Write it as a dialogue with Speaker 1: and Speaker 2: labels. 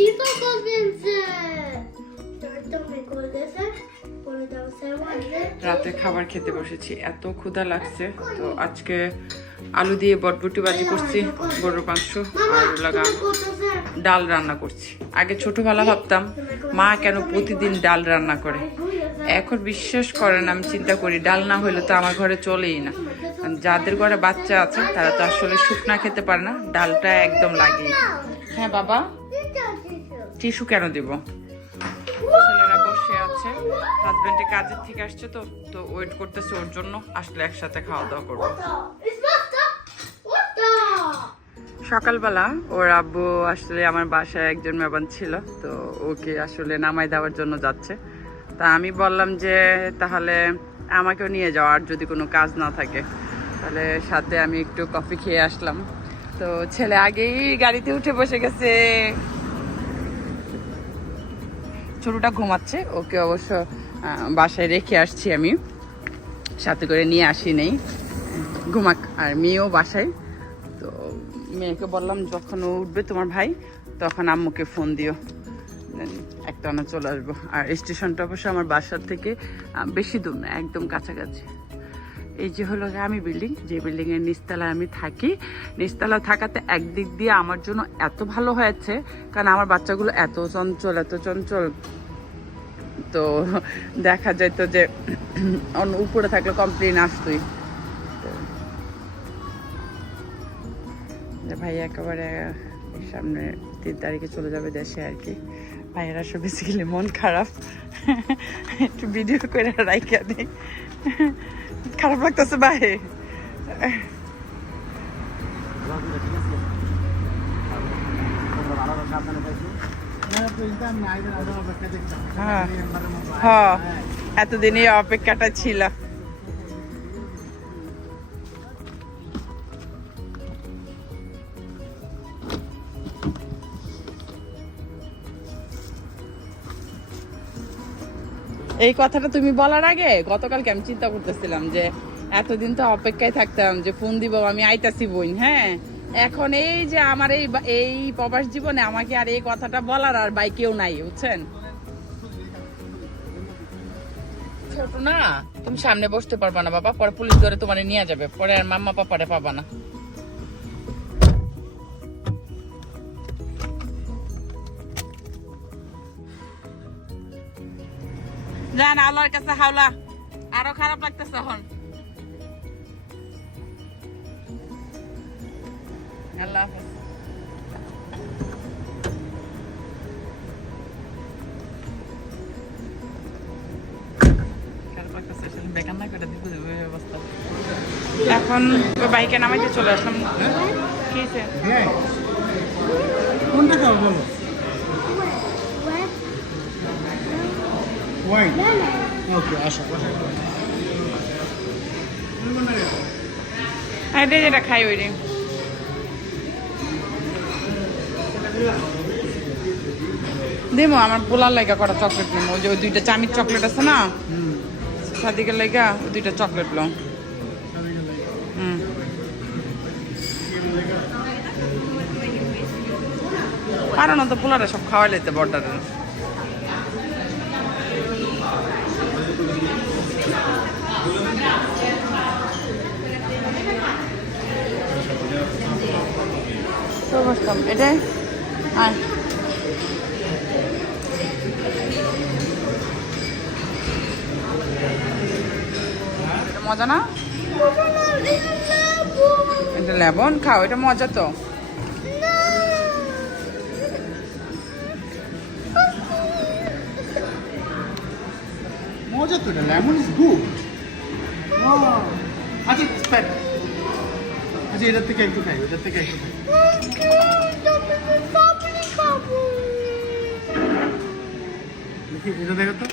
Speaker 1: Besito comienza. Tanto me conoce. Por el segundo.
Speaker 2: রাতে খাবার খেতে বসেছি এত ক্ষুধা লাগছে। তো আজকে আলু দিয়ে বটবটি বাজি করছি গরুর মাংস আর লাগা। ডাল রান্না করছি। আগে ছোটবেলা ভাবতাম মা কেন প্রতিদিন ডাল রান্না করে? এখন বিশ্বাস করেন আমি চিন্তা করি ডাল না হলে তো আমার ঘরে চলেই না। কারণ যাদের ঘরে বাচ্চা আছে তারা তো আসলে শুকনা খেতে পারে না ডালটা একদম লাগে হ্যাঁ বাবা? টিস্যু কেন দিব? ছেলেরা বসে আছে হাজবেন্ডে কাজের থেকে আসছে তো তো ওয়েট করতেছে ওর জন্য, আসলে একসাথে খাওয়া দাওয়া করব? সকালবেলা ওর আব্বু আসলে আমার বাসায় একজন মেহমান ছিল, তো ওকে আসলে নামাই দেওয়ার জন্য যাচ্ছে। তা আমি বললাম যে, তাহলে আমাকেও নিয়ে যাও, আর যদি কোনো কাজ না থাকে। তাহলে সাথে আমি একটু কফি খেয়ে আসলাম। তো ছেলে আগেই গাড়িতে উঠে বসে গেছে। ছোটটা ঘুমাচ্ছে, ওকে অবশ্য বাসায় রেখে আসছি আমি। সাথে করে নিয়ে আসি নেই, ঘুমাক। আর মেয়েও বাসায়। তো মেয়েকে বললাম, যখন ও উঠবে তোমার ভাই, তখন আম্মুকে ফোন দিও। Then একটা আমরা চলে আসব। আর স্টেশনটা অবশ্য আমার বাসার থেকে বেশি দূর না, একদম কাছাকাছি। এই যে হলো আমি বিল্ডিং, যে বিল্ডিং এর নিচতলায় আমি থাকি। নিচতলা থাকাতে একদিক দিয়ে আমার জন্য এত ভালো হয়েছে, কারণ আমার বাচ্চাগুলো এত চঞ্চল এত চঞ্চল। তো দেখা যেত যে অন্য উপরে থাকলে কমপ্লেন আসতোই। ভাই একেবারে সামনে তিন তারিখে চলে যাবে দেশে আর কি। ভাইয়ের আসলে বেসিক্যালি মন খারাপ। একটু ভিডিও করে রাইখা দিই খারাপ লাগতেছে ভাই হ্যাঁ। হ্যাঁ এতদিন এই অপেক্ষাটা ছিল। এই কথাটা তুমি বলার আগে গতকালকে আমি চিন্তা করতেছিলাম যে এতদিন তো অপেক্ষায় থাকতাম যে ফোন দিব, আমি আইতাছি বোন হ্যাঁ? এখন এই যে আমার এই এই প্রবাস জীবনে আমাকে আর এই কথাটা বলার আর বাই কেউ নাই, বুঝছেন? ছোট না, তুমি সামনে বসতে পারবা না বাবা, পরে পুলিশ ধরে তোমার নিয়ে যাবে, পরে আর মাম্মা পাপারে পাবা না। জান, আল্লাহর কাছে হাওলা। আরও খারাপ লাগতেছে এখন। আল্লাহ হাফেজ। এখন বাইকে নামাইতে চলে আসলাম। কি হয়েছে?
Speaker 3: কোনটা খাও বলো হোয়াইট ওকে আসো
Speaker 2: হ্যাঁ এটা যেটা খাই ওই রে দেবো আমার পোলার লাইকা কটা চকলেট নেব। ওই যে ওই দুইটা চামির চকলেট আছে না? সাদিকের লাইকা ওই দুইটা চকলেট লো হুম। পারো না তো পোলারে সব খাওয়াই লাইতে বর্ডারে। আয় এটা? মজা না? এটা লেবন? খাও, এটা মজা তো।
Speaker 3: মজা তো, এটা লেমন ইজ গুড আচ্ছা আচ্ছা এটার থেকে একটু খাই এটার থেকে একটু খাই। দেখি এটা দেখো তো।